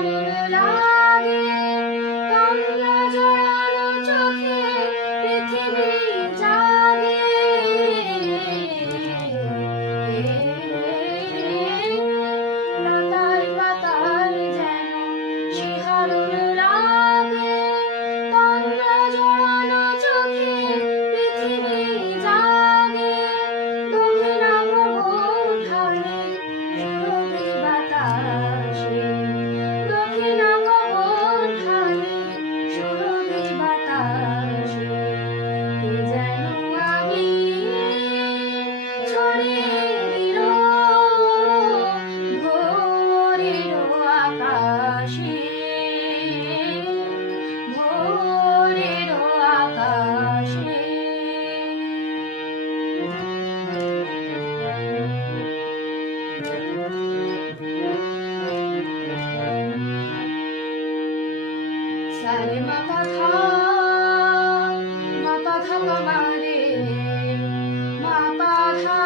la la la সারে মাথা খা মাথা খা তোমারে মাথা খা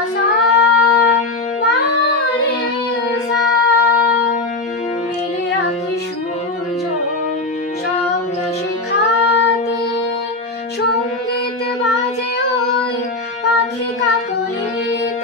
বাজে ওই পাখি কাকলিতে